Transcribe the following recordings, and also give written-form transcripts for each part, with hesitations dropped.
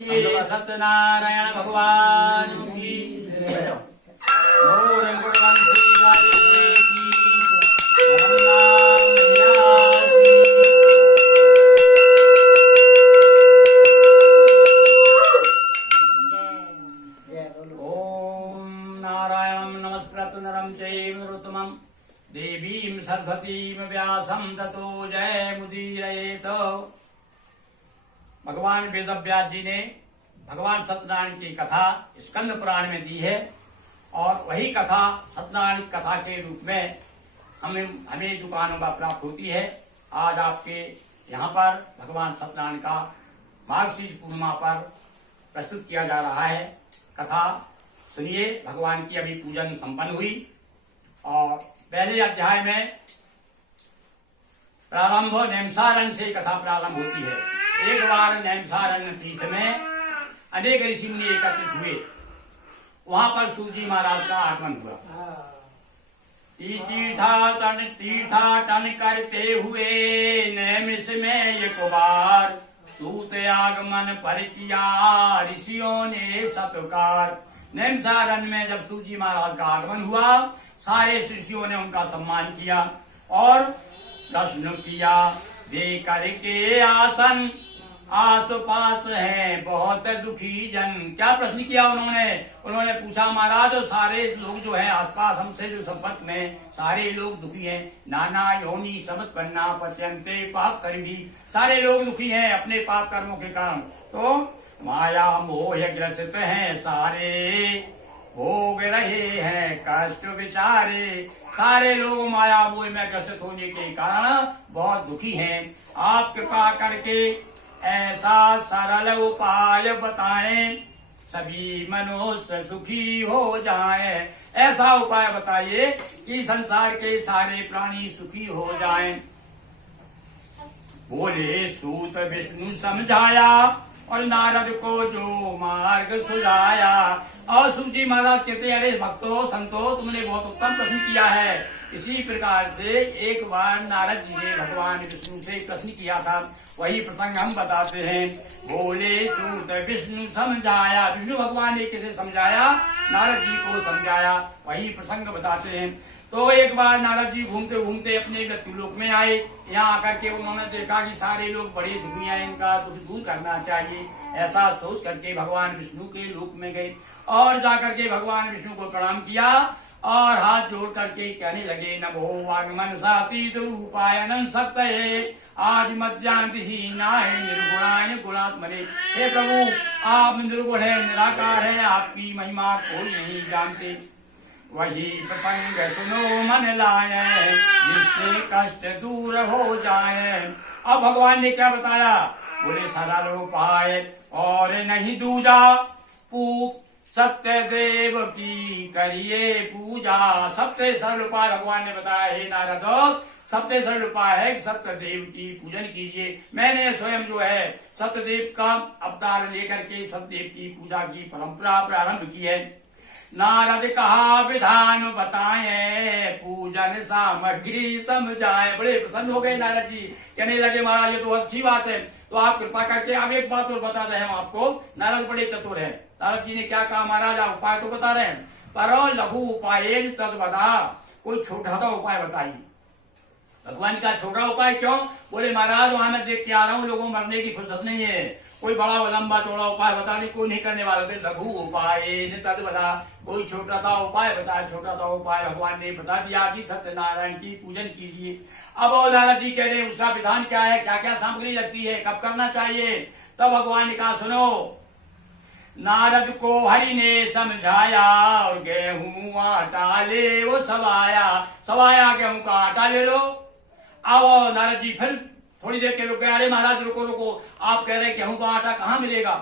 सत्यनारायण भगवान की मोर गुणवंशी वाले की ओम नारायणं नमस्कृत्य नरं चैव नरोत्तमं देवीं सरस्वतीं व्यासं ततो जयमुदीरयेत्। भगवान वेदव्यास जी ने भगवान सत्यनारायण की कथा स्कंद पुराण में दी है और वही कथा सत्यनारायण कथा के रूप में हमें दुकानों में प्राप्त होती है। आज आपके यहाँ पर भगवान सत्यनारायण का मार्गशीर्ष पूर्णिमा पर प्रस्तुत किया जा रहा है। कथा सुनिए। भगवान की अभी पूजन संपन्न हुई और पहले अध्याय में प्रारंभ नैमिषारण्य से कथा प्रारंभ होती है। एक बार नैमिषारण्य तीर्थ में अनेक ऋषि मुनि एकत्रित हुए। वहां पर सूजी महाराज का आगमन हुआ। तीर्थाटन करते हुए नैमिष में एक बार सूत आगमन पर किया ऋषियों ने सत्कार। नैमिषारण्य में जब सूजी महाराज का आगमन हुआ, सारे ऋषियों ने उनका सम्मान किया और प्रश्न किया, दे करके आसन आस पास है बहुत दुखी जन। क्या प्रश्न किया उन्होंने पूछा, महाराज सारे लोग जो है आसपास हमसे जो संपर्क में सारे लोग दुखी हैं। नाना योनि सबत पन्ना पत्यंते पाप कर भी, सारे लोग दुखी हैं अपने पाप कर्मों के कारण। तो माया मोह ग्रसित हैं सारे, भोग रहे हैं कष्ट विचारे। सारे लोग माया मोह में ग्रसित होने के कारण बहुत दुखी हैं। आप कृपा करके ऐसा सरल उपाय बताएं, सभी मनुष्य सुखी हो जाएं। ऐसा उपाय बताइए कि संसार के सारे प्राणी सुखी हो जाएं। बोले सूत विष्णु समझाया और नारद को जो मार्ग सुझाया। और सूजी महाराज कहते हैं, अरे भक्तों संतो, तुमने बहुत उत्तम प्रश्न किया है। इसी प्रकार से एक बार नारद जी ने भगवान विष्णु से प्रश्न किया था, वही प्रसंग हम बताते हैं। बोले सूत विष्णु समझाया, विष्णु भगवान ने किसे समझाया? नारद जी को समझाया। वही प्रसंग बताते हैं। तो एक बार नारद जी घूमते घूमते अपने मृत्युलोक में आए। यहाँ आकर के उन्होंने देखा कि सारे लोग बड़े दुखी हैं, इनका दुख दूर करना चाहिए। ऐसा सोच करके भगवान विष्णु के लोक में गए और जाकर के भगवान विष्णु को प्रणाम किया और हाथ जोड़ करके कहने लगे, नमो वाग्मन सापीत रूपायनन सत्ये आदि मध्यांतहीनाय निर्गुणाय गुणात्मने। हे प्रभु, आप निर्गुण है, निराकार है, आपकी महिमा कोई नहीं जानते। वही प्रसंग सुनो मन लाए, जिससे कष्ट दूर हो जाए। अब भगवान ने क्या बताया? बोले सरल उपाय और नहीं दूजा, सत्य देव की करिए पूजा। सबसे सरल उपाय भगवान ने बताया, हे नारद, सबसे सरल उपाय है कि सत्य देव की पूजन कीजिए। मैंने स्वयं जो है सत्यदेव का अवतार लेकर के सत्यदेव की पूजा की परंपरा प्रारंभ की है। नारद कहा विधान बताएं, पूजन सामग्री समझाएं। बड़े प्रसन्न हो गए नारद जी, कहने लगे महाराज ये तो अच्छी बात है, तो आप कृपा करके अब एक बात और बता रहे हैं आपको। नारद बड़े चतुर है। नारद जी ने क्या कहा, महाराज आप उपाय तो बता रहे हैं, पर लघु उपाय तद बता, कोई छोटा सा उपाय बताइए। भगवान का छोटा उपाय क्यों? बोले महाराज वहां मैं देख के आ रहा हूँ, लोगों मरने की फुर्सत नहीं है, कोई बड़ा लंबा चौड़ा उपाय बताने कोई नहीं करने वाला। लघु उपाय तद बता, कोई छोटा सा उपाय बताया। छोटा सा उपाय भगवान ने बता दिया कि सत्यनारायण की पूजन कीजिए। अब नारद जी कह रहे हैं उसका विधान क्या है, क्या क्या सामग्री लगती है, कब करना चाहिए। तब भगवान ने कहा सुनो, नारद को हरि ने समझाया और गेहूं आटा ले वो सवाया गेहूं का आटा ले लो। आओ नारद जी फिर थोड़ी देर के रुक गए। अरे महाराज रुको रुको, आप कह रहे गेहूं का आटा कहाँ मिलेगा?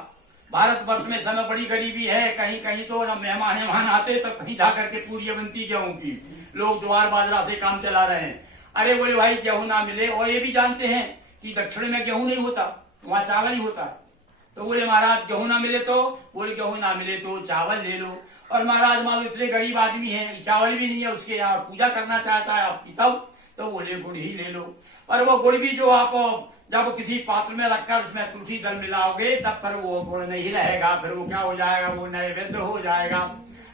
भारत वर्ष में समय बड़ी गरीबी है, कहीं कहीं तो जब मेहमान आते तब कहीं जाकर के पूरी बनती गेहूं की, लोग ज्वार बाजरा से काम चला रहे हैं। अरे बोले भाई गेहूं ना मिले, और ये भी जानते हैं कि दक्षिण में गेहूं नहीं होता, वहां चावल ही होता। तो बोले महाराज गेहूं ना मिले तो? बोले गेहूं ना मिले तो चावल ले लो। और महाराज मान लो इतने गरीब आदमी हैं, चावल भी नहीं है, उसके यहाँ पूजा करना चाहता है आपकी, तब तो बोले गुड़ ही ले लो। और वो गुड़ भी जो आप जब किसी पात्र में रखकर उसमें तुलसी दल मिलाओगे तब पर वो गुण नहीं रहेगा, फिर वो क्या हो जाएगा, वो नैवेद्य हो जाएगा।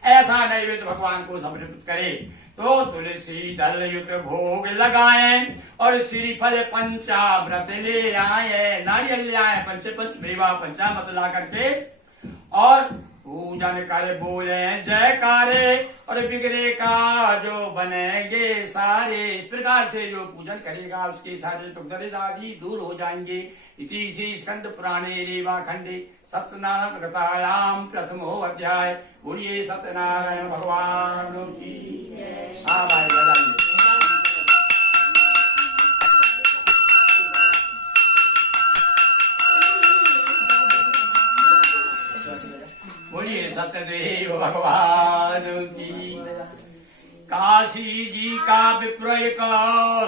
ऐसा नैवेद्य भगवान को समर्पित करे। तो तुलसी दल युक्त भोग लगाएं और श्रीफल पंचामृत ले आए, नारियल ले आए, पंच मेवा पंचामृत ला करके और पूजन कर बोले जयकारे और बिगड़े का जो बनेंगे सारे। इस प्रकार से जो पूजन करेगा उसके सारे दुख दर्द आदि दूर हो जाएंगे। इति श्री स्कंद पुराणे रेवा खंडे सत्यनारायण कथायाम प्रथमो अध्याय। बोलिए सत्यनारायण भगवान की हाँ भाई बजाइए। बोलिए सत्यदेव भगवान की। काशी जी का विप्र एक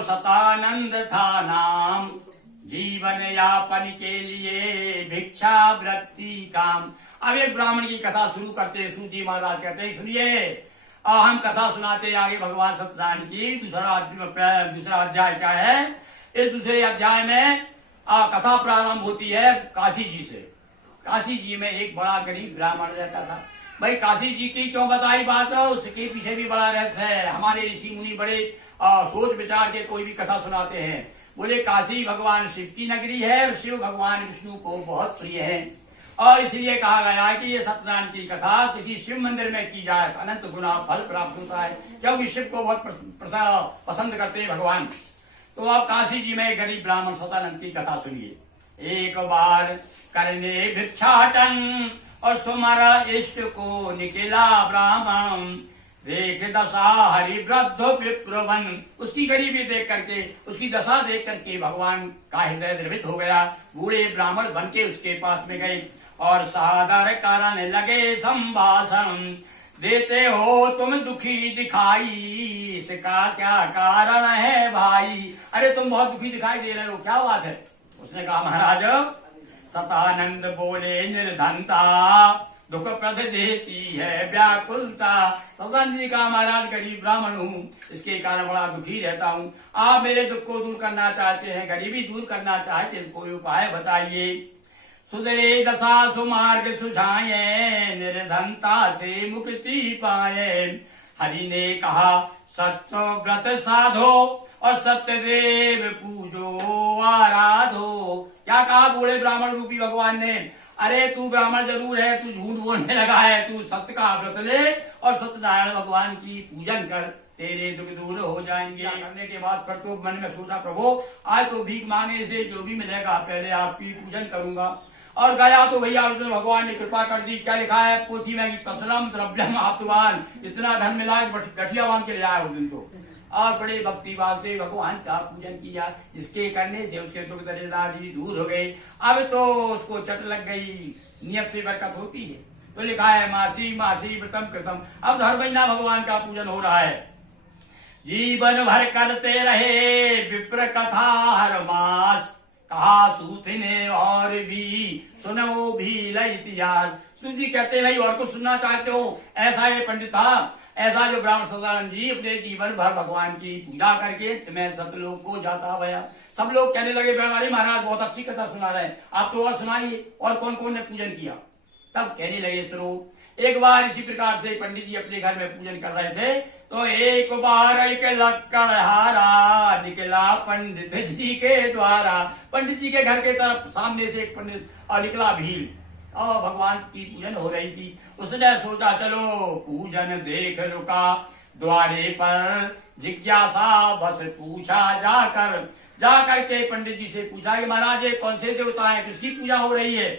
सतानंद था नाम, जीवन यापन के लिए भिक्षा वृत्ति काम। अब एक ब्राह्मण की कथा शुरू करते सूजी महाराज कहते हैं सुनिए। हम कथा सुनाते आगे भगवान सत्यनारायण की। दूसरा अध्याय क्या है, इस दूसरे अध्याय में कथा प्रारंभ होती है काशी जी से। काशी जी में एक बड़ा गरीब ब्राह्मण रहता था। भाई काशी जी की क्यों बताई बात, उसके पीछे भी बड़ा रहस्य है। हमारे ऋषि मुनि बड़े सोच विचार के कोई भी कथा सुनाते हैं। बोले काशी भगवान शिव की नगरी है और शिव भगवान विष्णु को बहुत प्रिय है और इसलिए कहा गया है कि ये सत्यनारायण की कथा किसी शिव मंदिर में की जाए तो अनंत गुना फल प्राप्त होता है, क्योंकि शिव को बहुत पसंद करते हैं भगवान। तो अब काशी जी में गरीब ब्राह्मण सतानंद की कथा सुनिए। एक बार करने भिक्षाटन और सुमर इष्ट को निकला ब्राह्मण, देख दशा हरि वृद्ध विप्रवन। उसकी गरीबी देख करके, उसकी दशा देख करके भगवान का हृदय द्रवित हो गया। बूढ़े ब्राह्मण बन के उसके पास में गए और सादर कारण लगे संभाषण, देते हो तुम दुखी दिखाई, इसका क्या कारण है भाई। अरे तुम बहुत दुखी दिखाई दे रहे हो, क्या बात है। उसने कहा महाराज, सतानंद बोले निर्धनता दुख प्रद देती है व्याकुलता। सतानंद जी का महाराज गरीब ब्राह्मण हूँ, इसके कारण बड़ा दुखी रहता हूँ। आप मेरे दुख को दूर करना चाहते हैं, गरीबी दूर करना चाहते हैं, कोई उपाय बताइए। सुधरे दशा सुमार्ग सुझाए, निर्धनता से मुक्ति पाए। हरि ने कहा सत्य व्रत साधो और सत्यदेव पूजो आराधो। क्या कहा बूढ़े ब्राह्मण रूपी भगवान ने, अरे तू ब्राह्मण जरूर है, तू झूठ बोलने लगा है, तू सत्य का व्रत ले और सत्यनारायण भगवान की पूजन कर, तेरे दुख दूर हो जाएंगे। करने के बाद फिर तो मन में सोचा प्रभु आज तो भीख मांगने से जो भी मिलेगा पहले आपकी पूजन करूंगा। और गया तो भैया उसने भगवान ने कृपा कर दी। क्या लिखा है पोथी में, तत्सलम द्रव्यम आप्तवान, इतना धन मिला गठिया बांध के ले आया उस दिन तो। और बड़े भक्ति भाव से भगवान का पूजन किया, जिसके करने से उसके दुख दर्द आदि दूर हो गए। अब तो उसको चट लग गई, नियत से बरकत होती है। तो लिखा है मासी मासी व्रतम कृतम। अब हर महीना भगवान का पूजन हो रहा है। जीवन भर करते रहे विप्र कथा हर मास, कहा सूत ने और भी सुनो भी इतिहास। सूत जी कहते भाई और कुछ सुनना चाहते हो, ऐसा ये पंडित था, ऐसा जो ब्राह्मण सदानंद जी अपने जीवन भर भगवान की पूजा करके मैं सतलोक को जाता गया। सब लोग कहने लगे अरे महाराज बहुत अच्छी कथा सुना रहे हैं, आप तो और सुनाइए, और कौन कौन ने पूजन किया। तब कहने लगे सुनो, एक बार इसी प्रकार से पंडित जी अपने घर में पूजन कर रहे थे, तो एक बार एक लक्कड़हारा निकला पंडित जी के द्वारा। पंडित जी के घर के तरफ सामने से एक पंडित और निकला भीड़, और भगवान की पूजन हो रही थी। उसने सोचा चलो पूजन देख रुका, द्वारे पर जिज्ञासा बस पूछा जाकर के पंडित जी से पूछा कि महाराज ये कौन से देवता है, किसकी पूजा हो रही है,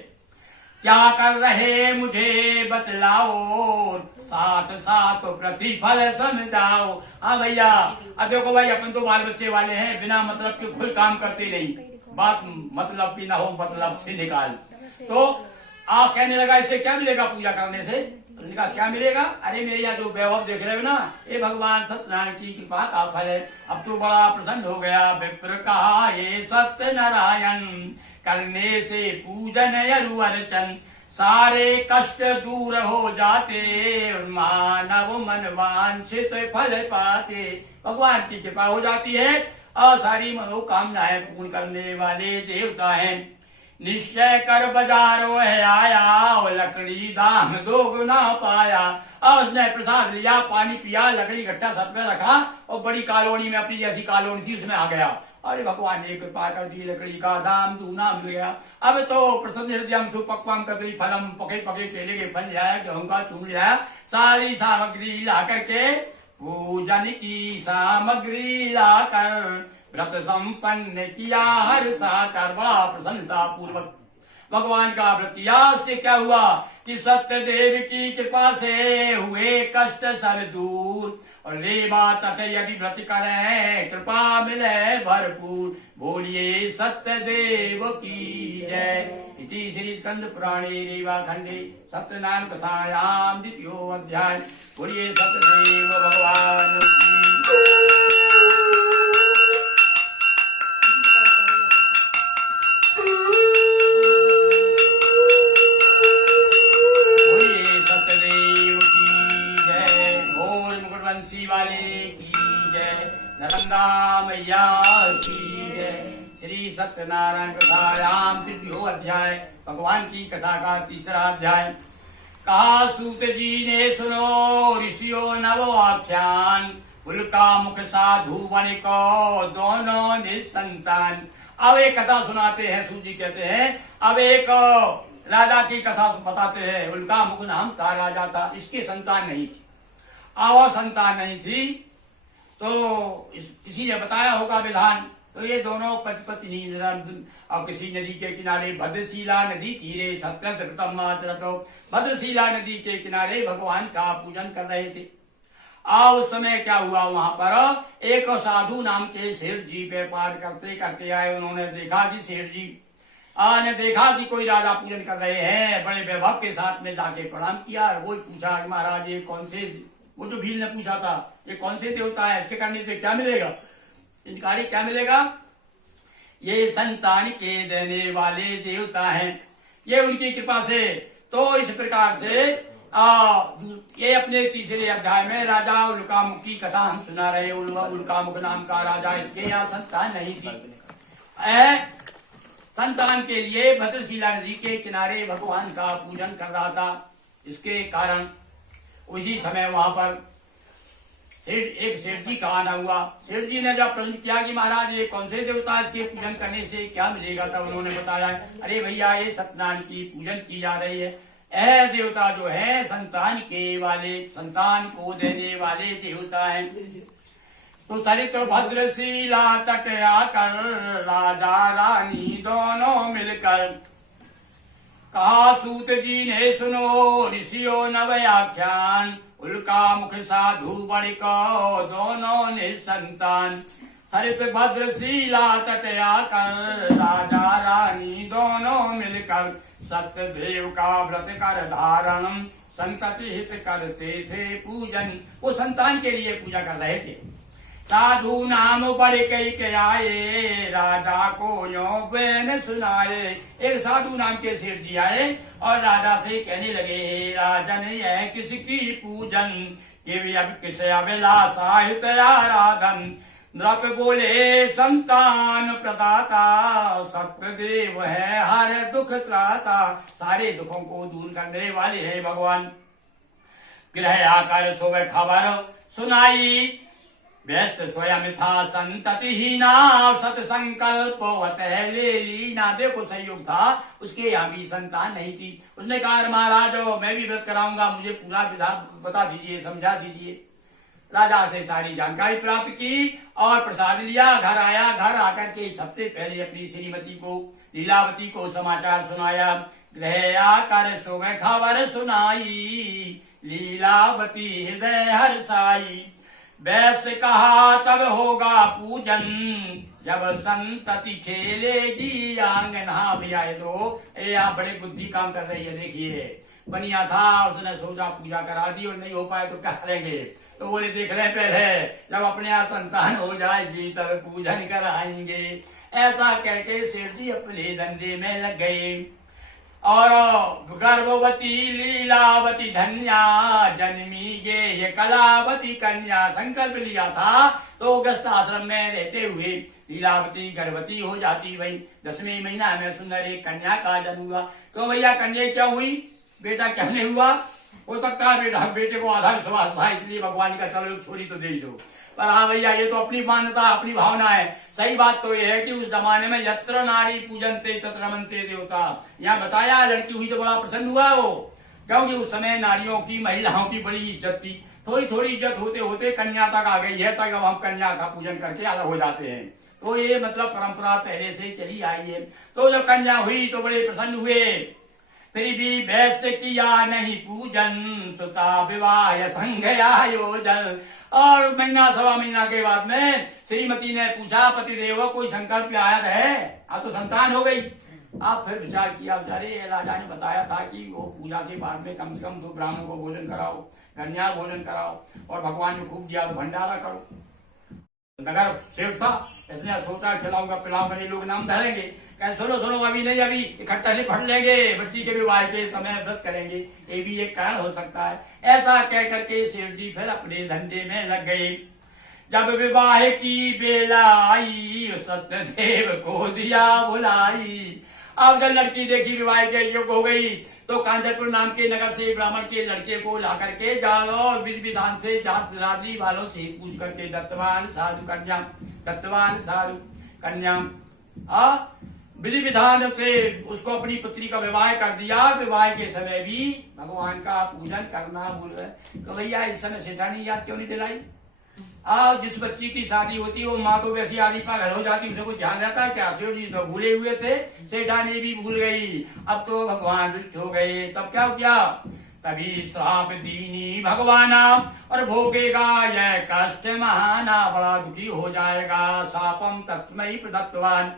क्या कर रहे मुझे बतलाओ, साथ साथ प्रतिफल समझाओ। हाँ भैया, अब देखो भाई अपन तो बाल बच्चे वाले हैं, बिना मतलब के कोई काम करते नहीं, बात मतलब की ना हो मतलब से निकाल। तो आप कहने लगा इससे क्या मिलेगा पूजा करने से। उन्होंने कहा क्या मिलेगा, अरे मेरे यहाँ जो वैभव देख रहे हो ना, ये भगवान सत्यनारायण की कृपा का फल है। अब तो बड़ा प्रसन्न हो गया। विप्र कहा ये सत्य नारायण, करने से पूजन यरु अर्चन, सारे कष्ट दूर हो जाते, मानव मन वांछित फल पाते। भगवान की कृपा हो जाती है और सारी मनोकामनाएं पूर्ण करने वाले देवता हैं। निश्चय कर बाजारो है आया और लकड़ी दाम दो गुना पाया। और उसने प्रसाद लिया, पानी पिया, लकड़ी इकट्ठा सब पे रखा और बड़ी कॉलोनी में, अपनी जैसी कॉलोनी थी उसमें आ गया। अरे भगवान ने कृपा कर दी, लकड़ी का दाम दूना मिल गया। अब तो प्रसन्न सुपक्वाम कदली फलम, पके पके केले के फल जाया, गेहूं का चून जाया, सारी सामग्री ला करके पूजन की सामग्री लाकर व्रत संपन्न किया हर साकर। बड़ा प्रसन्नता पूर्वक भगवान का व्रत किया। उससे क्या हुआ कि सत्य देव की कृपा से हुए कष्ट सब दूर। और लेबा तट यदि व्रत करें कृपा मिले भरपूर। बोलिए सत्य देव की जय। इति श्री स्कंद पुराणे रेवा खंडे सत्यनारायण कथायाम द्वितीयो अध्याय। बोलिए सत्यदेव भगवान की। वाले की जय। नर्मदा मैया की जय। श्री सत्यनारायण कथायाम तृतीयो अध्याय। भगवान की कथा का तीसरा अध्याय। कहा सूत जी ने सुनो ऋषियों नव आख्यान। उल्का मुख साधु वणिको दोनों निसंतान। अब एक कथा सुनाते हैं। सूत जी कहते हैं अब एक राजा की कथा बताते हैं। उल्का मुख नाम का राजा था, इसकी संतान नहीं थी, आवा संतान नहीं थी। तो किसी ने बताया होगा विधान। तो ये दोनों पति पत्नी अब किसी नदी के किनारे भद्रशिला नदी तीरे सत्यम भद्रशिला नदी के किनारे भगवान का पूजन कर रहे थे। उस समय क्या हुआ, वहां पर एक साधु नाम के सेठ जी व्यापार करते करते आए। उन्होंने देखा कि सेठ जी ने देखा कि कोई राजा पूजन कर रहे हैं, बड़े वैभव के साथ में जाके प्रणाम किया। वो पूछा कि महाराज ये कौन से, वो जो भील ने पूछा था, ये कौन से देवता है, इसके करने से क्या मिलेगा, इनकारी क्या मिलेगा। ये संतान के देने वाले देवता हैं, ये उनकी कृपा से। तो इस प्रकार से ये अपने तीसरे अध्याय में राजा उल्कामुख की कथा हम सुना रहे। उल्कामुख नाम का राजा, इसके यहाँ संतान नहीं थी। संतान के लिए भद्रशिला नदी के किनारे भगवान का पूजन कर रहा था। इसके कारण उसी समय वहां पर एक सेठ जी का आना हुआ। सेठ जी ने जब प्रश्न किया कि महाराज ये कौन से देवता, इसके पूजन करने से क्या मिलेगा, तब उन्होंने बताया अरे भैया ये सत्यनारायण की पूजन की जा रही है। यह देवता जो है संतान के वाले, संतान को देने वाले देवता हैं। तो सरित भद्रशिला तट आकर राजा रानी दोनों मिलकर कहा सूत जी ने सुनो ऋषियों नव आख्यान। उल्का मुख साधु बणिको दोनों निसंतान। सरित भद्रशिला तट आकर राजा रानी दोनों मिलकर सत्य देव का व्रत कर धारण संतति हित करते थे पूजन। वो संतान के लिए पूजा कर रहे थे। साधु नाम बड़ कई के आए राजा को यो बैन सुनाए। एक साधु नाम के सेठ जी आए और राजा से कहने लगे राजन यह किसकी पूजन कि अब किसे अभिलाषा हित आराधन। नृप बोले संतान प्रदाता सत्य देव है हर दुख त्राता। सारे दुखों को दूर करने वाले हैं भगवान। गृह आकर सुबह खबर सुनाई वैश्य स्वयं था संततिहीना सत संकल्प ले लीना। देखो संयोग था, उसके यहाँ भी संतान नहीं थी। उसने कहा महाराज मैं भी व्रत कराऊंगा, मुझे पूरा विधान बता दीजिए, समझा दीजिए। राजा से सारी जानकारी प्राप्त की और प्रसाद लिया। घर आया, घर आकर के सबसे पहले अपनी श्रीमती को लीलावती को समाचार सुनाया। गृह आकर सुबह खबर सुनाई लीलावती हृदय हर्षाई। वैसे कहा तब होगा पूजन जब संतति खेलेगी आंगन। हाँ भैया ये तो आप बड़े बुद्धि काम कर रही है। देखिए बनिया था, उसने सोचा पूजा करा दी और नहीं हो पाए तो क्या करेंगे। तो बोले देख रहे पहले जब अपने यहाँ संतान हो जाएगी तब पूजन कराएंगे। ऐसा कहके सेठ जी अपने धंधे में लग गए। और गर्भवती लीलावती धन्या जन्मी गे ये कलावती कन्या। संकल्प लिया था तो गृहस्थ आश्रम में रहते हुए लीलावती गर्भवती हो जाती भाई। 10वें महीना में सुंदर एक कन्या का जन्म हुआ। तो भैया कन्या क्या हुई, बेटा क्या नहीं हुआ? हो सकता है बेटा बेटे को आधा विश्वास था इसलिए भगवान का चलो छोरी तो दे ही दो। पर हाँ भैया ये तो अपनी मान्यता अपनी भावना है। सही बात तो ये है कि उस जमाने में यत्र नारी पूजनते तत्र रमन्ते देवता, यहाँ बताया लड़की हुई तो बड़ा प्रसन्न हुआ वो, क्योंकि उस समय नारियों की महिलाओं की बड़ी इज्जत थी। थोड़ी थोड़ी इज्जत होते होते कन्या तक आ गई है, तक अब हम कन्या का पूजन करके अलग हो जाते हैं। तो ये मतलब परंपरा पहले से चली आई है। तो जब कन्या हुई तो बड़े प्रसन्न हुए। फिर भी वैश्य किया नहीं पूजन, सुता विवाह संघ आयोजन। और महीना सवा महीना के बाद में श्रीमती ने पूछा पतिदेव कोई संकल्प आया है? अब तो संतान हो गई। आप फिर विचार किया, बेचारे राजा ने बताया था कि वो पूजा के बाद में कम से कम 2 ब्राह्मणों को भोजन कराओ, कन्या भोजन कराओ, और भगवान ने खूब दिया तो भंडारा करो। नगर सेठ था, इसने सोचा खिलाऊंगा पिलाऊंगा, नहीं लोग नाम धरेंगे। कह सुनो सुनो अभी नहीं, अभी इकट्ठा नहीं फट लेंगे, बच्ची के विवाह के समय व्रत करेंगे, ये भी एक कारण हो सकता है। ऐसा कह करके सेठ जी फिर अपने धंधे में लग गए। जब विवाह की बेला आई सत्यदेव को दिया बुलाई। अब जब लड़की देखी विवाह के योग्य हो गई तो कांचनपुर नाम के नगर से ब्राह्मण के लड़के को ला करके जाओ और विधि विधान से जात बिरादरी वालों से पूछ करके दत्तवान साधु कन्या, दत्तवान साधु कन्या विधि विधान से उसको अपनी पुत्री का विवाह कर दिया। विवाह के समय भी भगवान का पूजन करना भूल गए। तो भैया इस समय सेठानी याद क्यों नहीं दिलाई? जिस बच्ची की शादी होती है वो माँ तो वैसी आदि पर घर हो जाती, उसे कुछ ध्यान रहता है क्या? सेठ जी तो भूले हुए थे, सेठानी भी भूल गई। अब तो भगवान रुष्ट हो गए। तब क्या किया? तभी श्राप दीनी भगवाना और भोगेगा यह कष्ट महाना, बड़ा दुखी हो जाएगा। शापम तस्मै प्रदत्तवान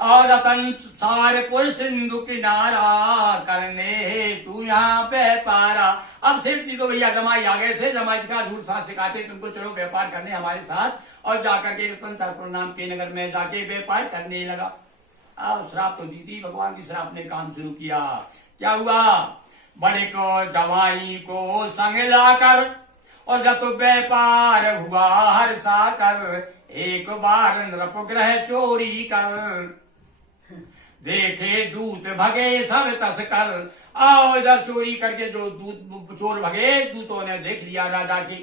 और रतन सारपुर सिंधु किनारा करने तू यहाँ पे पारा। अब सेठ जी तो भैया जमाई आ गए थे, जमाई का झूठ साथ सिखाते तुमको चलो व्यापार करने हमारे साथ, और जाकर के रतन सारपुर नाम के नगर में जाके व्यापार करने लगा। अब श्राप तो दी थी भगवान की, श्राप ने काम शुरू किया। क्या हुआ? बड़े को जमाई को संग लाकर और जब तो व्यापार हुआ हर्षा कर, एक बार नृपग्रह चोरी कर, देखे दूत भगे सब तस्कर। आओ इधर चोरी करके जो दूत चोर भगे, दूतों ने देख लिया राजा की।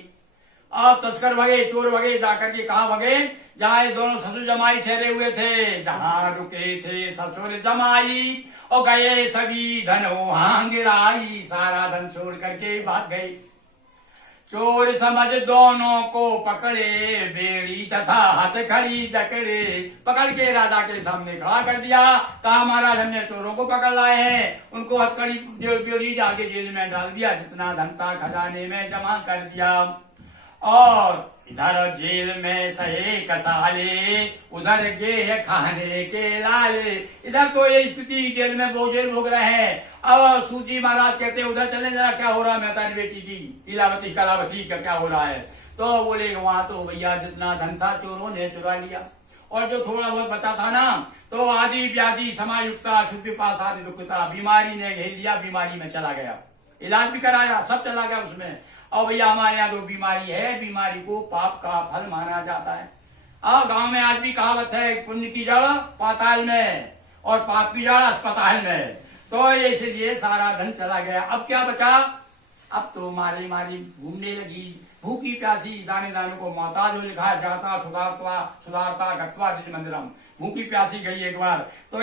अब तस्कर भगे, चोर भगे, जाकर के कहा भगे? जहाँ दोनों ससुर जमाई ठहरे हुए थे, जहाँ रुके थे ससुर जमाई, और गए सभी धन वहां गिराई। सारा धन छोड़ करके भाग गए। चोर समझ दोनों को पकड़े, बेड़ी तथा हथकड़ी जकड़े। पकड़ के राजा के सामने खड़ा कर दिया। कहा महाराज हमने चोरों को पकड़ लाए हैं, उनको हथकड़ी बेड़ी डाल के जेल में डाल दिया, जितना धन था खजाने में जमा कर दिया। और इधर जेल में सहे कसाले, उधर गे खाने के लाले। इधर तो ये स्थिति जेल में जेल भोग रहे हैं। अब सूजी महाराज कहते हैं उधर चले जरा, क्या हो रहा है मेहतारी बेटी की लीलावती कलावती का क्या हो रहा है? तो बोले वहां तो भैया जितना धन था चोरों ने चुरा लिया, और जो थोड़ा बहुत बचा था ना तो आदि व्याधि समायुक्ता पास आदि दुखता, बीमारी ने घेर लिया, बीमारी में चला गया, इलाज भी कराया, सब चला गया उसमें। और भैया हमारे यहाँ जो बीमारी है, बीमारी को पाप का फल माना जाता है। गांव में आज भी कहावत है, पुण्य की जड़ पाताल में और पाप की जड़ अस्पताल में। तो इसलिए सारा धन चला गया। अब क्या बचा? अब तो मारी मारी घूमने लगी, भूखी प्यासी, दाने दाने को माता जो लिखा जाता सुधारता सुधारता गत्वा निज मंदिरम। भूखी प्यासी गई एक बार। तो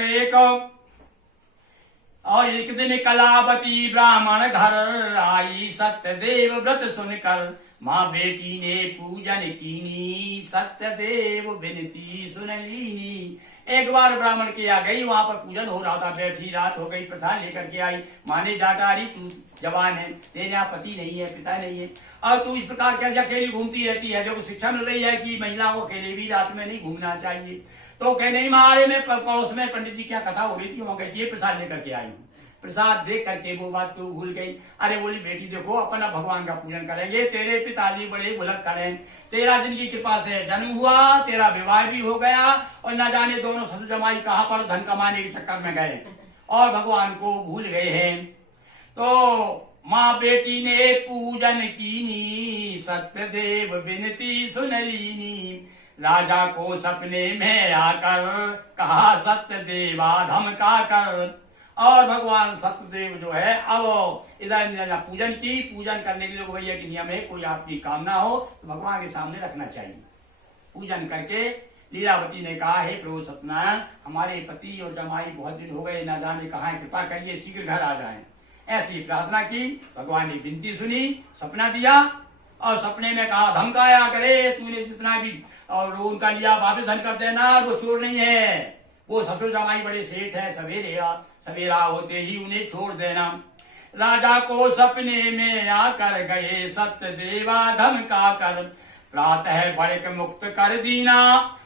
एक दिन कलावती ब्राह्मण घर आई, सत्यदेव व्रत सुनकर माँ बेटी ने पूजन कीनी, सत्यदेव विनती सुन लीनी। एक बार ब्राह्मण के आ गई, वहां पर पूजन हो रहा था, बैठी रात हो गई, प्रसाद लेकर के आई। माँ ने डांटा, रही तू जवान है, तेरे यहाँ पति नहीं है, पिता नहीं है, और तू इस प्रकार कैसे अकेली घूमती रहती है? देखो शिक्षा मिल रही है कि महिलाओं को अकेले भी रात में नहीं घूमना चाहिए। तो कह नहीं, मारे में पड़ोस में पंडित जी क्या कथा हो रही थी, वहां कहती है प्रसाद लेकर के आई। प्रसाद देख करके वो बात तो भूल गई। अरे बोली बेटी देखो अपना भगवान का पूजन करेंगे, तेरे पिताजी बड़े भुलक करें, तेरा जिनकी कृपा से जन्म हुआ, तेरा विवाह भी हो गया, और न जाने दोनों ससुर जमाई कहाँ पर धन कमाने के चक्कर में गए। और भगवान को भूल गए हैं। तो माँ बेटी ने पूजन कीनी, सत्यदेव विनती सुन लीनी। राजा को सपने में आकर कहा सत्यदेवा धमका कर। और भगवान सत्यदेव जो है अब इधर पूजन की, पूजन करने के लिए भैया की नियम है, कोई आपकी कामना हो तो भगवान के सामने रखना चाहिए। पूजन करके लीलावती ने कहा, हे प्रभु सत्यनारायण, हमारे पति और जमाई बहुत दिन हो गए, न जाने कहाँ, कृपा करिए शीघ्र घर आ जाएं। ऐसी प्रार्थना की, भगवान ने विनती सुनी, सपना दिया और सपने में कहा धमकाया करे तूने जितना भी और उनका लिया वापस धन कर देना, वो चोर नहीं है, वो ससुर जमाई बड़े सेठ है, सवेरा होते ही उन्हें छोड़ देना। राजा को सपने में आकर गए सत्यदेवा धमका कर। प्रातः बड़क मुक्त कर दीना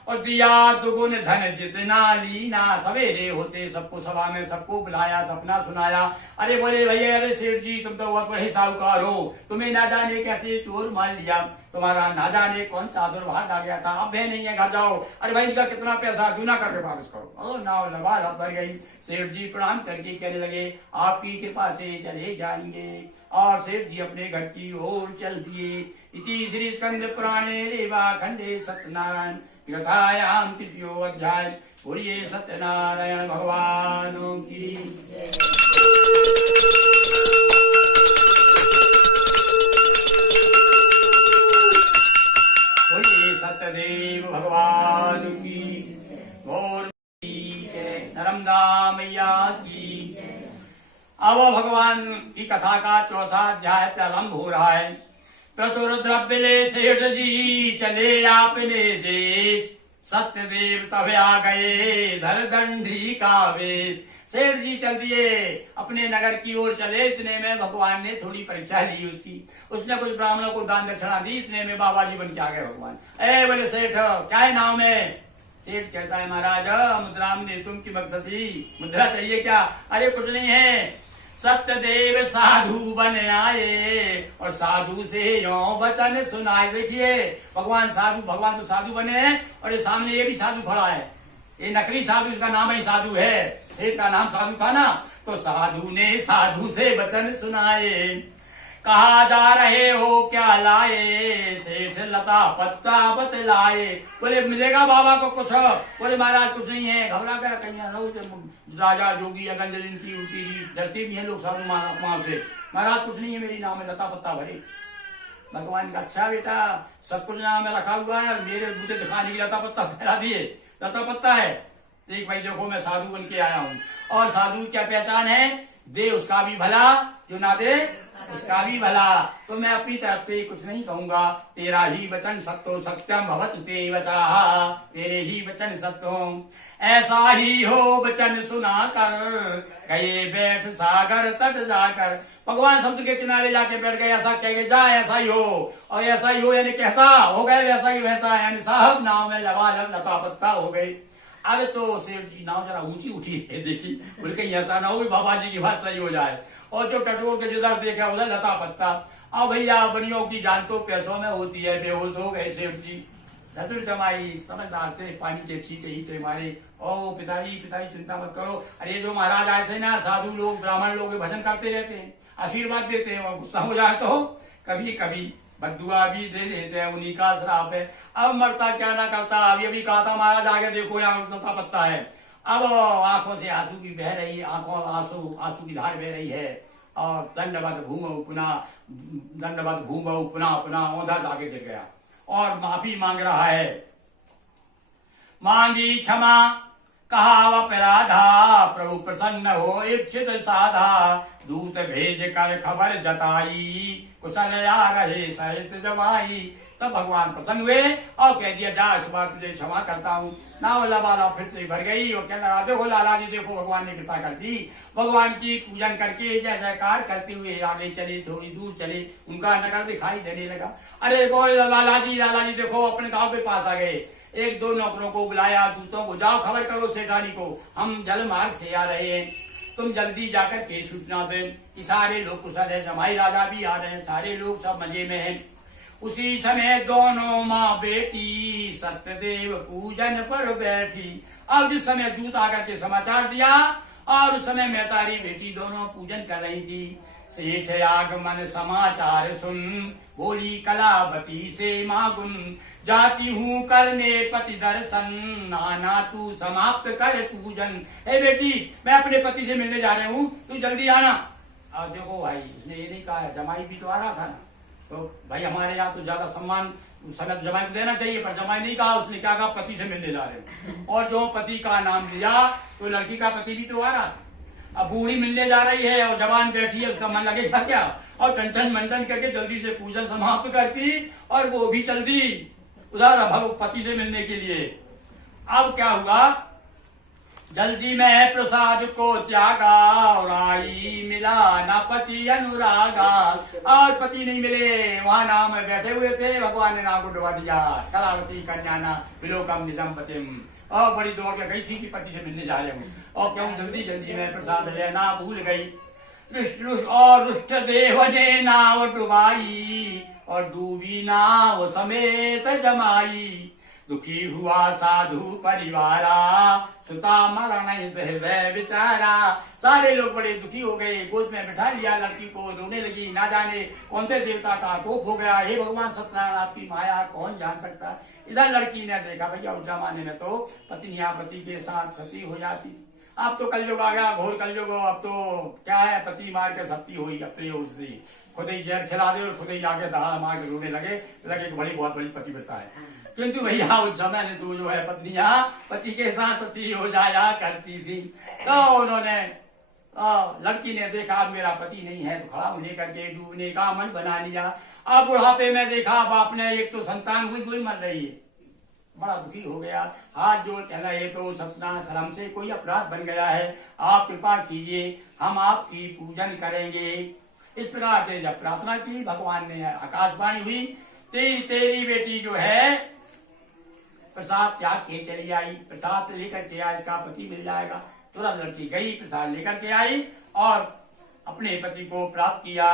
और दिया दुगुन धन जितना लीना। सवेरे होते सबको सभा में सबको बुलाया, सपना सुनाया। अरे बोले भैया, अरे सेठ जी तुम तो बहुत बड़े साहूकार हो, तुम्हें ना जाने कैसे चोर मान लिया, तुम्हारा ना जाने कौन सा दुर्भाग्य आ गया था, अब है नहीं है, घर जाओ। अरे भाई इनका कितना पैसा दूना करके वापस करो। नाव लबा लब कर गई। सेठ जी प्रणाम करके कहने लगे, आपकी कृपा से चले जाएंगे। और सेठ जी अपने घर की ओर चल दिए। इति श्री स्कंद पुराणे रेवा खंडे सत्यनारायण कथायाम तृतीयो अध्याय। बोलिए सत्यनारायण भगवान की। बोलिए सत्यदेव भगवान की। गौर नर्मदा मैया की। अब भगवान की कथा का चौथा अध्याय प्रारंभ हो रहा है। प्रचुर द्रव्य ले सेठ जी चले आपने देश। सत्यदेव तब आ गए धर दंडी का वेश। सेठ जी चल दिए अपने नगर की ओर चले। इतने में भगवान ने थोड़ी परीक्षा ली उसकी। उसने कुछ ब्राह्मणों को दान दक्षिणा दी। इतने में बाबा जी बन के आ गए भगवान। ए बोले सेठ क्या है नाम है? सेठ कहता है महाराज मुद्रा में तुम की बख्शी, मुद्रा चाहिए क्या? अरे कुछ नहीं है, सत्यदेव साधु बन आए और साधु से यो वचन सुनाए। देखिए भगवान तो साधु बने हैं और ये सामने ये भी साधु खड़ा है। ये नकली साधु, इसका नाम ही साधु है। सेठ का नाम साधु था ना, तो साधु ने साधु से वचन सुनाए। कहा जा रहे हो क्या लाए? सेठ लता पत्ता बतलाए। बोले मिलेगा बाबा को कुछ? बोले महाराज कुछ नहीं है। घबरा गया कहीं राजा जोगी अगंजल इनकी उल्टी डरते भी हैं लोग साधु महात्माओं से। महाराज कुछ नहीं है, मेरी नाम है लता पत्ता भरे। भगवान का अच्छा बेटा सब कुछ नाम में रखा हुआ है, मेरे मुझे दिखाने की लता पत्ता फैला दिए। लता पत्ता है देख भाई, देखो मैं साधु बन के आया हूँ। और साधु क्या पहचान है? दे उसका भी भला, जो ना दे उसका भी भला। तो मैं अपनी तरफ से कुछ नहीं कहूंगा। तेरा ही वचन सत्यो सत्यम भवतु ते वचा। तेरे ही वचन सत्यो ऐसा ही हो वचन सुना कर। गए बैठ सागर तट जाकर। भगवान समुद्र के किनारे जाके बैठ गए। ऐसा कह गए जा ऐसा ही हो, और ऐसा ही हो यानी कैसा हो गए वैसा ही वैसा, यानी साहब नाव में लबालब लता पत्ता हो गए। अब तो सेठ जी नाव जरा ऊंची उठी है, देखी बोले कहीं ऐसा ना हो बाबा जी की बात सही हो जाए। और जो टटोर के जिधर देखा उधर लता पत्ता। अब भैया बनियों की जान तो पैसों में होती है। बेहोश हो गए सेठ जी। ससुर जमाई समझदार थे, पानी के छींटे ही थे मारे। ओ पिताजी चिंता मत करो। अरे जो महाराज आए थे ना, साधु लोग ब्राह्मण लोग भजन करते रहते हैं, आशीर्वाद देते हैं। और गुस्सा हो जाए तो कभी कभी बद्दुआ भी दे देते हैं, उन्हीं का श्राप है। अब मरता क्या ना करता। अभी कहा था महाराज आगे देखो यहाँ लता पत्ता है। अब आंखों से आंसू की बह रही, आंखों आंसू की धार बह रही है। और दंडवत भूमौ पुनः औंधा जाके गिर गया और माफी मांग रहा है। मांगी क्षमा कहा अपराधा। प्रभु प्रसन्न हो इच्छित साधा। दूत भेज कर खबर जताई। कुशल आ रहे सहित जमाई। तब भगवान प्रसन्न हुए और कह दिया जा इस बार तुझे क्षमा करता हूँ। नाव लबाला फिर से भर गई और कहने लगा देखो लाला जी देखो भगवान ने कृपा कर दी। भगवान की पूजन करके जय जयकार करते हुए आगे चले, थोड़ी दूर चले, उनका नगर दिखाई देने लगा। अरे बोल लाला जी देखो अपने गांव के पास आ गए। एक दो नौकरों को बुलाया, दूतों को जाओ खबर करो सेठानी को, हम जल मार्ग से आ रहे हैं, तुम जल्दी जाकर के सूचना दे कि सारे लोग कुशल है। जमाई राजा भी आ रहे हैं, सारे लोग सब मजे में हैं। उसी समय दोनों माँ बेटी सत्यदेव पूजन पर बैठी। अब जिस समय दूत आकर के समाचार दिया और उस समय महतारी बेटी दोनों पूजन कर रही थी। सेठ आगमन समाचार सुन, बोली कलावती से मागुन, जाती हूँ करने पति दर्शन, नाना तू समाप्त कर पूजन। हे बेटी, मैं अपने पति से मिलने जा रही हूँ, तू जल्दी आना। और देखो भाई, उसने ये नहीं कहा, जमाई भी तो आ रहा था ना, तो भाई हमारे यहाँ तो ज्यादा सम्मान सनत जमाई को देना चाहिए, पर जमाई नहीं कहा। उसने क्या कहा, पति से मिलने जा रहे हो। और जो पति का नाम लिया तो लड़की का पति भी तो आ रहा था। अब बूढ़ी मिलने जा रही है और जवान बैठी है, उसका मन लगेगा क्या? और टन मंडन करके जल्दी से पूजा समाप्त करती और वो भी चल दी उधर भगवती से मिलने के लिए। अब क्या हुआ, जल्दी में प्रसाद को त्यागा और आई मिला ना पति अनुरागा। और पति नहीं मिले, वहां नाम में बैठे हुए थे, भगवान ने नाम को डुबा दिया। कलावती कन्याना विलोकम निजम पतिम। और बड़ी दौड़ के गई थी कि पति से मिलने जा रहे हूँ, और क्यों जल्दी जल्दी में प्रसाद लेना भूल गई। रुष्ट देव ने नाव डुबाई और डूबी नाव समेत जमाई। दुखी हुआ साधु परिवारा, सुता मरण हृदय विचारा। सारे लोग बड़े दुखी हो गए, गोद में बिठा लिया लड़की को, रोने लगी। ना जाने कौन से देवता का कोप हो गया। हे भगवान सत्यनारायण, आपकी माया कौन जान सकता। इधर लड़की ने देखा, भैया उस जमाने में तो पत्नियां पति के साथ सती हो जाती, अब तो कलयुग आ गया, घोर कलयुग। अब तो क्या है, पति मार के सती हुई। अब तो ये उसने खुद ही जहर खिला दे और खुद ही आके दहाड़ मार के रोने लगे कि बड़ी बहुत बड़ी पतिव्रता है। किंतु भैया उस जमाने तो जो है पत्नियां पति के साथ सती हो जाया करती थी। तो उन्होंने लड़की ने देखा मेरा पति नहीं है, तो खड़ा होने करके डूबने का मन बना लिया। अब बुढ़ापे में देखा बाप ने, एक तो संतान हुई मर रही है, बड़ा दुखी हो गया। हाथ जोड़ कहना, ये तो सत्यनाथ हमसे कोई अपराध बन गया है, आप कृपा कीजिए, हम आपकी पूजन करेंगे। इस प्रकार से जब प्रार्थना की, भगवान ने आकाशवाणी हुई, तेरी बेटी जो है प्रसाद त्याग के चली आई, प्रसाद लेकर के आई, इसका पति मिल जाएगा। तुरंत लड़की गई, प्रसाद लेकर के आई और अपने पति को प्राप्त किया।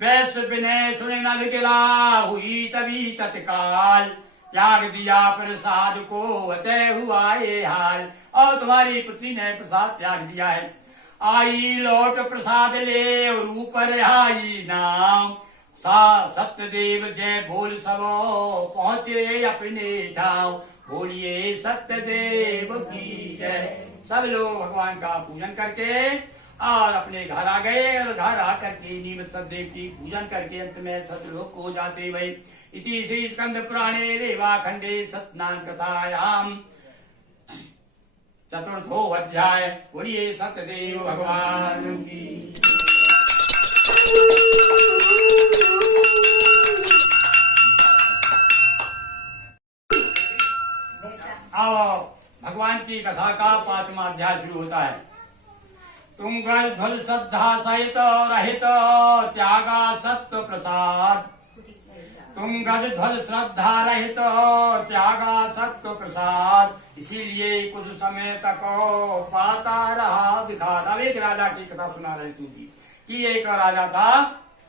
वैश्य विनय सुने न विकला, हुई तभी तत्काल, त्याग दिया प्रसाद को अतः हुआ ये हाल। और तुम्हारी पुत्री ने प्रसाद त्याग दिया है। आई लौट प्रसाद ले और ऊपर आई नाम, सत्यदेव जय बोल सबो, पहुंचे अपने ठाव, बोलिए सत्यदेव की जय। सब लोग भगवान का पूजन करके और अपने घर आ गए, और घर आकर के नीमत सतदेव की पूजन करके अंत में सतलोक को जाते भई। इति श्री स्कंद पुराणे रेवा खंडे सत्यनारायण कथायाम चतुर्थो अध्याय। बोलिए सत्यदेव भगवान की। अब भगवान की कथा का 5वां अध्याय शुरू होता है। तुम ध्वल श्रद्धा सहित रहित त्यागा सत्य प्रसाद, तुम गज ध्वज श्रद्धा रहित त्यागा सत्य प्रसाद, इसीलिए कुछ समय तक पाता रहा विखार। अब एक राजा की कथा सुना रहे सूजी कि एक राजा था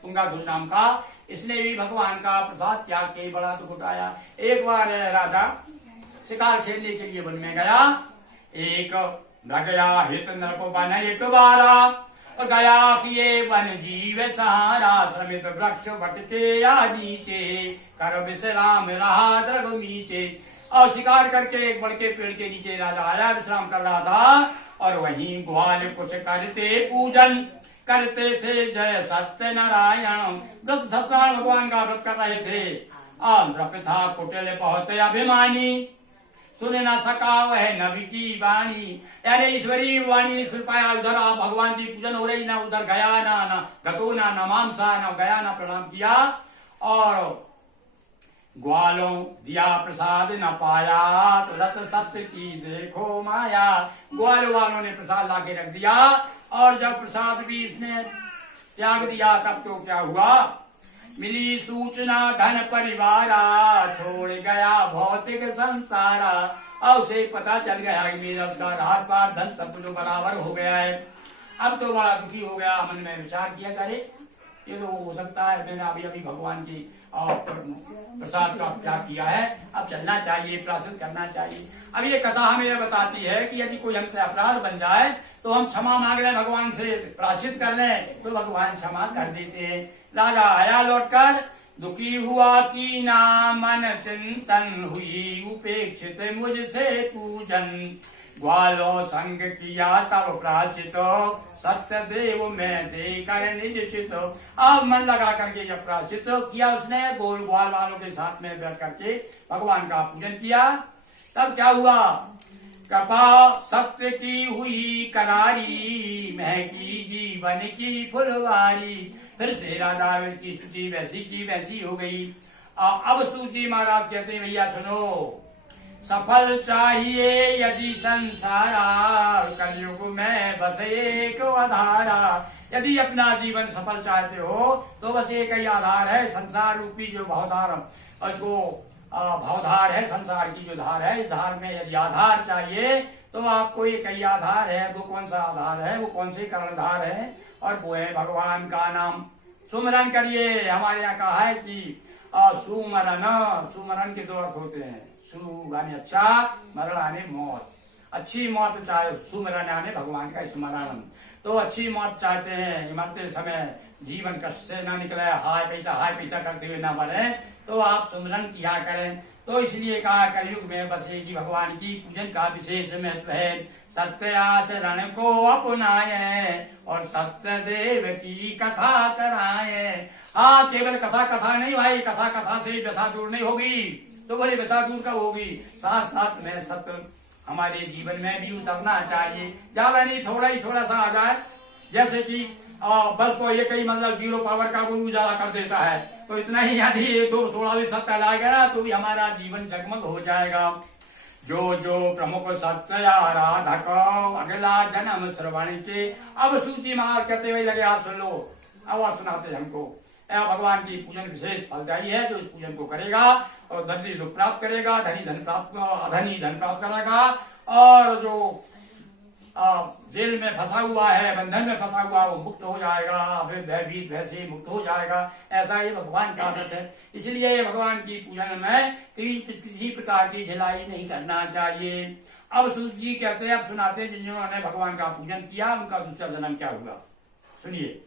तुंगाध्वज नाम का, इसने भी भगवान का प्रसाद त्याग के बड़ा दुख उठाया। एक बार राजा शिकार खेलने के लिए वन में गया, एक गया हित नरको बन एक बारा, और गया किए वन जीव सहारा, श्रमित वृक्ष भटके या नीचे, कर विश्राम रहा दृढ़ नीचे। और शिकार करके एक बड़ के पेड़ के नीचे राजा आया, विश्राम कर रहा था, और वहीं ग्वाल कुछ करते पूजन करते थे जय सत्य नारायण। व्रत सत्यनारायण भगवान का व्रत कर रहे थे। नृप था कुटिल बहुत अभिमानी, सुन न सका वह नबी की वाणी, यानी ईश्वरी वाणी नहीं सुन पाया। उधर भगवान की पूजन हो रही, ना उधर गया, ना गतो ना नमांसा, ना गया ना प्रणाम किया। और ग्वालों दिया प्रसाद न पाया, तो रत सत्य की देखो माया। ग्वाल वालों ने प्रसाद लाके रख दिया, और जब प्रसाद भी इसने त्याग दिया, तब तो क्या हुआ, मिली सूचना धन परिवारा, छोड़ गया भौतिक संसारा। और उसे पता चल गया कि मेरा उसका रात बार धन सब कुछ बराबर हो गया है। अब तो बड़ा दुखी हो गया, मन में विचार किया, करे ये तो हो सकता है मैंने अभी अभी भगवान की प्रसाद का त्याग किया है, अब चलना चाहिए, प्रायश्चित करना चाहिए। अब ये कथा हमें यह बताती है कि यदि कोई हमसे अपराध बन जाए तो हम क्षमा मांग लें भगवान से, प्रायश्चित कर लें तो भगवान क्षमा कर देते हैं। राजा आया लौटकर, दुखी हुआ की ना मन चिंतन, हुई उपेक्षित मुझसे पूजन, ग्वालो संग किया तब प्राचित, सत्य देव में देकर निज चित। अब मन लगा करके जब प्राचित किया उसने, गोल ग्वाल वालों के साथ में बैठ करके भगवान का पूजन किया, तब क्या हुआ, कृपा सत्य की हुई करारी, महकी जीवन की फुलवारी। फिर से राधा की स्तुति वैसी की वैसी हो गई। अब सूची महाराज कहते हैं, भैया सुनो, सफल चाहिए यदि संसारा, कलयुग में बस एक आधारा। यदि अपना जीवन सफल चाहते हो तो बस एक ही आधार है, संसार रूपी जो भावधार, उसको भावधार है, संसार की जो धार है, इस धार में यदि आधार चाहिए तो आपको एक ही आधार है। वो कौन सा आधार है, वो कौन से कर्णधार है, और वो है भगवान का नाम। सुमरन करिए। हमारे यहाँ कहा है कि सुमरन, सुमरन के दो अर्थ होते हैं, सु यानी अच्छा, मरण आने मौत। अच्छी मौत चाहे, सुमरन आने भगवान का स्मरण। तो अच्छी मौत चाहते हैं, मरते समय जीवन कष्ट से ना निकले, हाय पैसा करते हुए ना मरे, तो आप सुमरन किया करें। तो इसलिए कहा कलयुग में बसेगी भगवान की पूजन का विशेष महत्व है। सत्य आचरण को अपनाए और सत्य देव की कथा कराए। हाँ, केवल कथा नहीं भाई, कथा से व्यथा दूर नहीं होगी, तो बोले व्यथा दूर कब होगी, साथ साथ में सत्य हमारे जीवन में भी उतरना चाहिए। ज्यादा नहीं, थोड़ा सा आ जाए, जैसे कि बल्ब को एक ही मतलब 0 पावर का वो उजाला कर देता है, तो इतना ही यदि थोड़ा भी सत्य लाएगा ना तो भी हमारा जीवन जगमग हो जाएगा। जो प्रमुख सत्य आराधक, अगला जन्म श्रवण के। अब सूची महाराज कहते हुए लगे, हाथ सुन लो, अब आप सुनाते हमको। भगवान की पूजन विशेष फलदायी है, जो इस पूजन को करेगा और धनी दुख प्राप्त करेगा, धनी धन प्राप्त करेगा, और जो जेल में फंसा हुआ है, बंधन में फंसा हुआ, वो मुक्त हो जाएगा, फिर भयभीत भय से मुक्त हो जाएगा। ऐसा ही भगवान का व्रत है। इसलिए भगवान की पूजन में किसी प्रकार की ढिलाई नहीं करना चाहिए। अब सूत जी कहते हैं, अब सुनाते हैं जिन्होंने भगवान का पूजन किया उनका दूसरा जन्म क्या हुआ, सुनिए।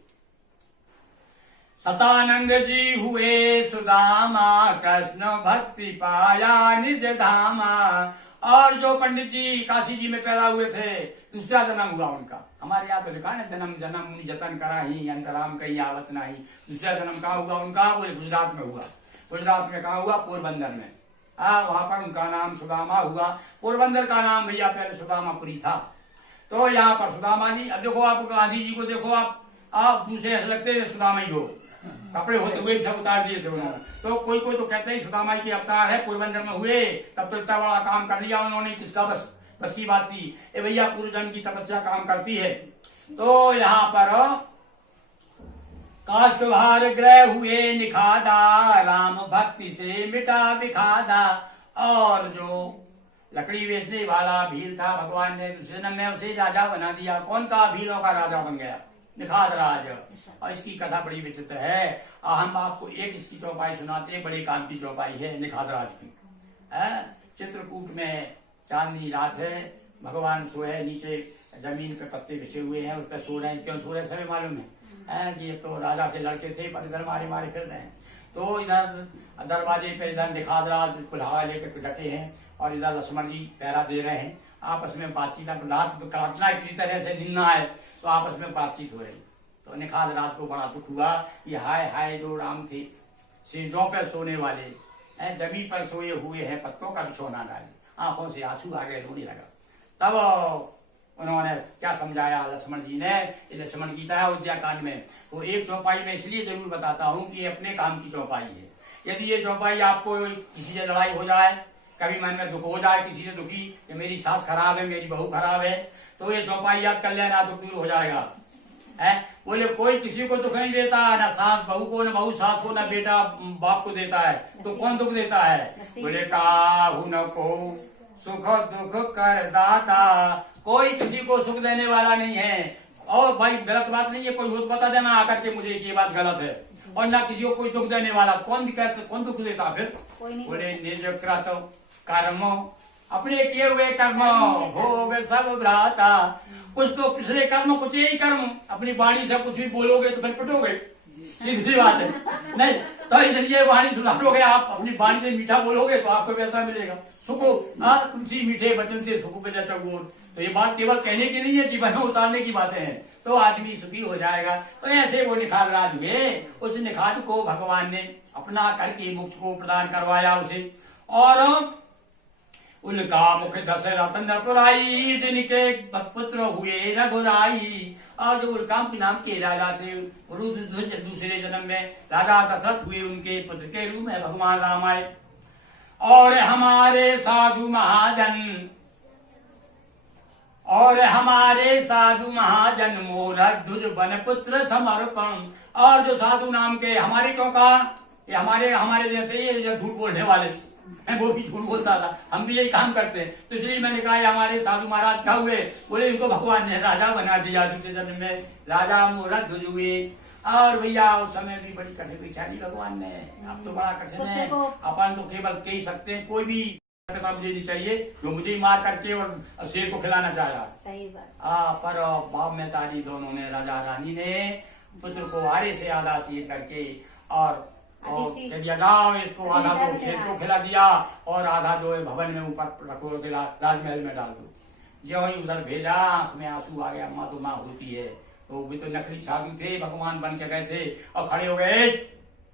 सतानंद जी हुए सुदामा, कृष्ण भक्ति पाया निज धामा। और जो पंडित जी काशी जी में पैदा हुए थे, दूसरा जन्म हुआ उनका। हमारे यहाँ तो लिखा है जन्म जतन करा ही, अंतराम कहीं आवत नहीं। दूसरा जन्म कहाँ हुआ उनका, बोले गुजरात में हुआ। गुजरात में कहाँ हुआ, पोरबंदर में। वहां पर उनका नाम सुदामा हुआ। पोरबंदर का नाम भैया पहले सुदामापुरी था, तो यहाँ पर सुदामा जी। अब देखो आप गांधी जी को देखो, आप दूसरे ऐसे लगते हैं सुदामा ही हो, कपड़े होते हुए सब उतार दिए थे उन्होंने। तो कोई तो कहते हैं सुदामा के अवतार है, पोरबंदर में हुए, तब तो इतना बड़ा काम कर लिया उन्होंने, किसका बस की बात थी। ए भैया पूर्व जन्म की तपस्या काम करती है। तो यहाँ पर काष्ठभार ग्रह हुए निखादा, राम भक्ति से मिटा विखादा। और जो लकड़ी बेचने वाला भील था, भगवान ने दूसरे जन्म में उसे राजा बना दिया। कौन का, भीलों का राजा बन गया, निखाद राज। और इसकी कथा बड़ी विचित्र है। हम आपको एक इसकी चौपाई सुनाते हैं, बड़े काम की चौपाई है निखाद राज की। चित्रकूट में चांदनी रात है, भगवान सोए, नीचे जमीन पे पत्ते बिछे हुए हैं, उस पर सो रहे हैं। क्यों सो रहे सभी मालूम है कि ये तो राजा के लड़के थे, पर इधर मारे फिर रहे हैं। तो इधर दरवाजे पे इधर निखाद राज कुल्हाड़ा लेकर डटे हैं, और इधर लक्ष्मण जी पहरा दे रहे हैं। आपस में बातचीत, रात काटना किसी तरह से दिन है, तो आपस में बातचीत हो रही। तो निखाद राज को बड़ा दुख हुआ कि हाय जो राम थे, सीजों पर सोने वाले, जमीन पर सोए हुए हैं, पत्तों का बिछोना डाले। आंखों से आंसू आ गए, रोने लगा। तब उन्होंने क्या समझाया लक्ष्मण जी ने, लक्ष्मण गीता है अयोध्या कांड में। तो एक चौपाई में इसलिए जरूर बताता हूँ कि ये अपने काम की चौपाई है। यदि ये चौपाई आपको किसी से लड़ाई हो जाए, कभी मन में दुख हो जाए, किसी से दुखी, कि मेरी सास खराब है, मेरी बहू खराब है, तो ये चौपाई याद कर लेना, दुख दूर हो जाएगा। बोले कोई किसी को दुख नहीं देता, ना सास बहू को, ना बहू सास को, ना बेटा बाप को देता है, तो कौन दुख देता है? बोले काहू न को सुख दुख कर दाता, कोई किसी को सुख देने वाला नहीं है, और भाई गलत बात नहीं है, कोई हो तो बता देना आकर के मुझे कि ये बात गलत है, और ना किसी को कोई दुख देने वाला, कौन दुख देता फिर। बोले निज कृत कर्म, अपने किए हुए कर्म भोग सब भ्राता। कुछ तो पिछले कर्म, कुछ यही कर्म, अपनी वाणी से कुछ भी बोलोगे तो फिर पिटोगे, सीधी बात है। नहीं तो इसलिए वाणी सुधारोगे, आप अपनी वाणी से मीठा बोलोगे तो आपको वैसा मिलेगा। सुखो तुलसी मीठे वचन से सुख पे जचा गुड़। तो ये बात केवल कहने की नहीं है, जीवन में उतारने की बातें हैं, तो आदमी सुखी हो जाएगा। तो ऐसे वो निखार राज हुए, उस निखार को भगवान ने अपना करके मोक्ष को प्रदान करवाया उसे। और उनका मुख दशरथ नरपुराई, जिनके पुत्र हुए रघुराई। और जो उल्काम के नाम के राजा थे, दूसरे जन्म में राजा दशरथ हुए, उनके पुत्र के रूप में भगवान राम आए। और हमारे साधु महाजन, मोरध्वज बन पुत्र समर्पण। और जो साधु नाम के, हमारे क्यों कहा, ये हमारे जैसे ये झूठ बोलने वाले, वो भी झूठ बोलता था, हम भी यही काम करते हैं। तो इसलिए मैंने कहा हमारे साधु महाराज क्या हुए, बोले इनको भगवान ने राजा बना दिया, दूसरे जन्म में राजा मोरध्वज हुए। और भैया उस समय भी बड़ी कठिन परीक्षा दी भगवान ने। अब तो बड़ा कठिन है, अपन तो केवल कह ही सकते हैं, कोई भी मुझे नहीं चाहिए जो मुझे ही मार करके और शेर को खिलाना चाह रहा। सही बात। पर बाप मेहतारी दोनों ने, राजा रानी ने पुत्र को आरे से आधा चीर करके और कह दिया जाओ इसको, आधा तो शेर को खिला दिया और आधा जो है भवन में ऊपर रखो, राजमहल में डाल दो। जो ही उधर भेजा, आंख में आंसू आ गया, माँ तो माँ होती है। तो भी तो नकली साधु थे, भगवान बन के गए थे और खड़े हो गए,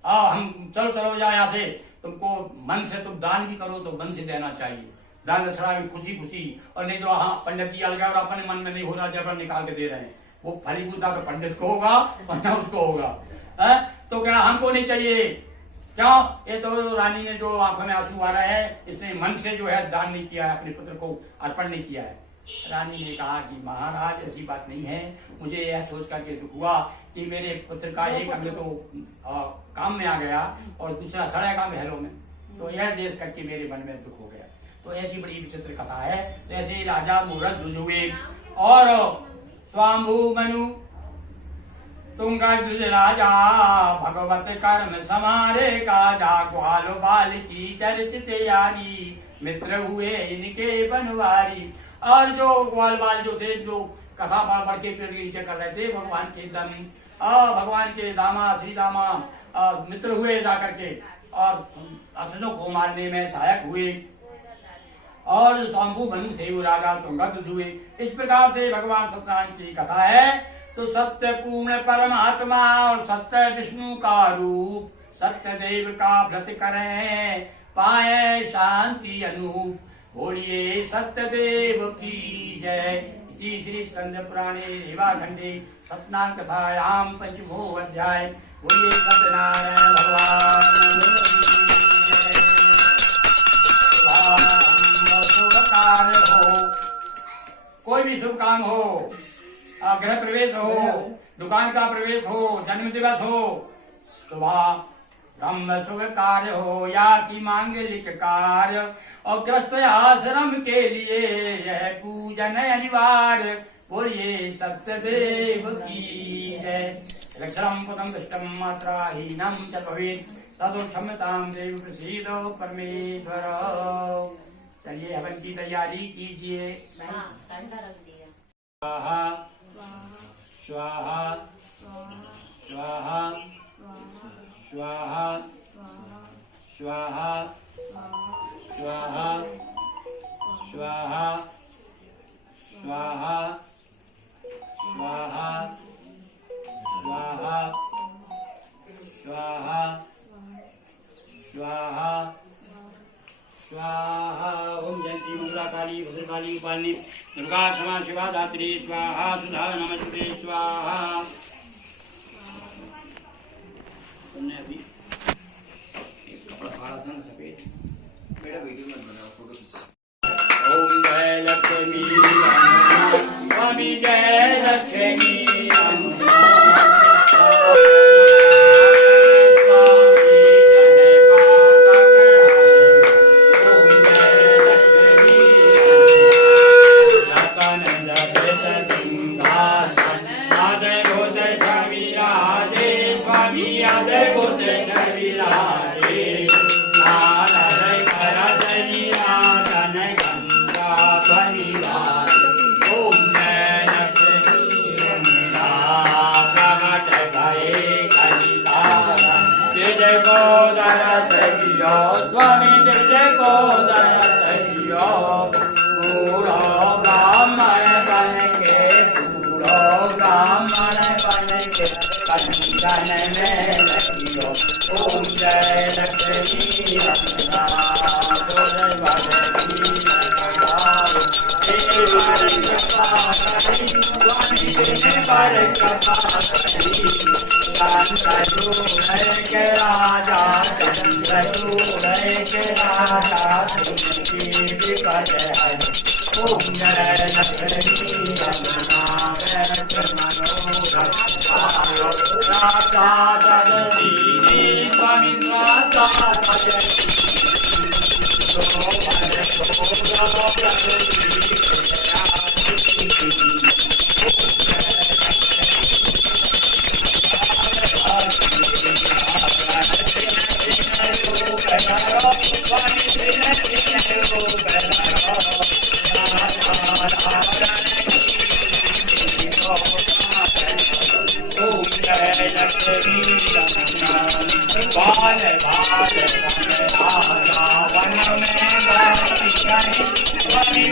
हम चलो जाओ यहाँ से, तुमको मन से तुम दान भी करो तो मन से देना चाहिए, दान दक्षिणा भी खुशी खुशी, और नहीं तो हाँ पंडित जी आ गया और अपने मन में नहीं हो रहा, जब निकाल के दे रहे हैं, वो फलीभूता तो पंडित को होगा वरना उसको होगा। तो क्या हमको नहीं चाहिए, क्यों, ये तो रानी ने जो आंखों में आंसू आ रहे हैं, इसने मन से जो है दान नहीं किया है, अपने पुत्र को अर्पण नहीं किया है। रानी ने कहा कि महाराज ऐसी बात नहीं है, मुझे यह सोच करके दुख हुआ कि मेरे पुत्र का एक अंग तो काम में आ गया और दूसरा सड़ेगा महलों में, तो यह देख करके मेरे मन में दुख हो गया। तो ऐसी बड़ी विचित्र कथा है। तो ऐसे ही राजा मोरध्वज हुए और स्वाम्भु मनु तुंगध्वज राजा, भगवत कर्म समारे काजा, ग्वाल बाल की चर्चित यारी, मित्र हुए इनके बनवारी। और जो ग्वाल बाल जो थे, जो कथा बढ़ के पेड़ के नीचे कर रहे थे, भगवान के भगवान के दामा श्री दामा मित्र हुए जाकर के और असुरों को मारने में सहायक हुए। और स्वाम्भु मनु थे वो राजा तुंगध्वज हुए। इस प्रकार से भगवान सत्यनारायण की कथा है। तो सत्य पूर्ण परमात्मा और सत्य विष्णु का रूप, सत्य देव का व्रत करें पाए शांति अनूप। बोलिए सत्यदेव की जय। श्री स्कंद पुराणे रेवाखंडे सत्यनारायण कथायाम पंचमो अध्याय। बोलिए सत्यनारायण भगवान शुभ कार्य हो, कोई भी शुभ काम हो, गृह प्रवेश हो, दुकान का प्रवेश हो, जन्म दिवस हो, सुबह ब्रह्म शुभ कार्य हो या कि मांगलिक कार्य और ग्रस्त आश्रम के लिए यह पूजन अनिवार्य। बोलिए सत्यदेव की जय। लक्षणम पदम दृष्टम मात्राहीनम च भवेत् तदो क्षम्यतां देव प्रसीदो परमेश्वर। चलिए हवन की तैयारी कीजिए। स्वाहा स्वाहा स्वाहा स्वाहा स्वाहा स्वाहा स्वाहा स्वाहा स्वाहा स्वाहा स्वाहा स्वाहा स्वाहा। ओम जयंती मंगला काली भद्रकाली पालिनी दुर्गा क्षमा शिवा धात्री स्वाहा। सुधा नमस्ते स्वाहा। तुमने अभी एक कपड़ा फाड़ा था ना सफेद, मेरा वीडियो मत बनाओ, फोटो खींचो। ओम जय लक्ष्मी स्वामी जय लक्ष्मी सिंहासन जय को दर्शइयो स्वामी देव जय को दर्शइयो पूरो ब्राह्मण बन के पूरो ब्राह्मण बन के कंचन में लगियो ओम जय लक्ष्मी रमना स्वामी पर के राजा के राजा ओम जय लक्ष्मी रमना स्वामी स्वामी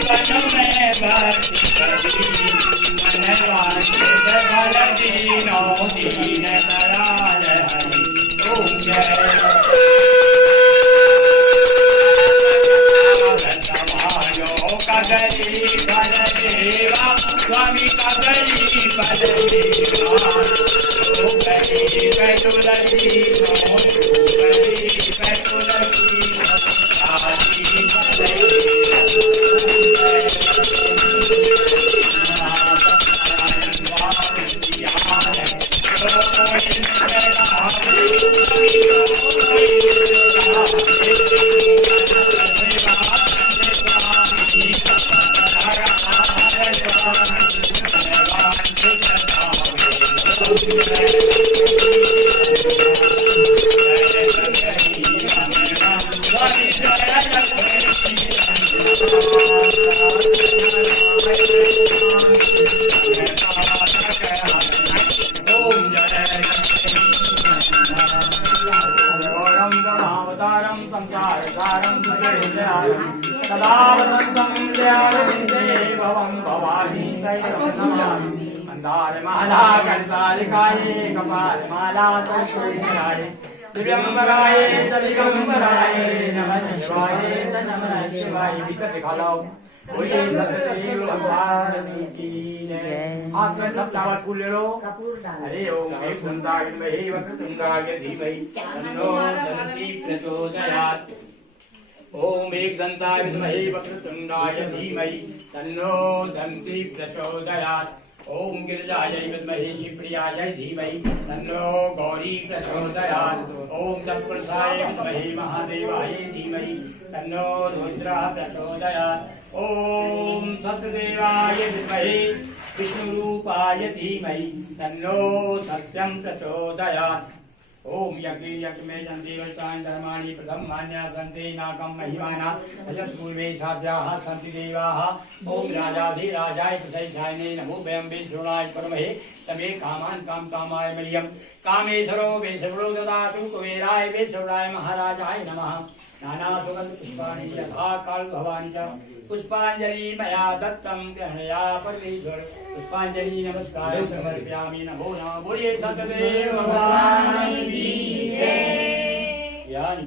का गली माला कंसालिकाये कपाल माला तत्सुराय दिव्यंबराय दिगंबराय नमः शिवाय विकट दिखाओ बोलिए सतदेव भगवान की जय। हाथ में सब चावल फूल ले लो। हरे ओम एक दंताय विद्महे वक्रतुंडाय धीमहि तन्नो दन्ती प्रचोदयात्। ओम एक दंताय विद्महे वक्रतुंडाय धीमहि तन्नो दन्ती प्रचोदयात्। ओम गिरिजायै विद्महे शिवप्रियायै धीमहि तन्नो गौरी प्रचोदयात्। ओम तत्पुरुषाय विद्महे महादेवाय धीमहि तन्नो रुद्रः प्रचोदयात्। ओम सत्यदेवाय विद्महे विष्णुरूपाय धीमहि तन्नो सत्यं प्रचोदयात्। ओम यज्ञ में जन्देवतान् धर्माणि प्रथमान्या सन्ते नाकं महिमाना अजत्पूर्वे साध्याः सन्ति देवाः। ओम राजाधिराजाय प्रसैषायने नमो वयं विष्णुनाय परमहे समे कामान् कामकामाय मह्यं कामेश्वरो वेशवरो ददातु कुबेराय वेशवराय महाराजाय नमः। नाना सुगंध पुष्पाणि यथा काल भवानि च पुष्पांजलि मया दत्तं गृह्णया परमेश्वर। पुष्पांजलि नमस्कार समर्पयामि नमो नमः। बोलिए सतदेव भगवान की जय।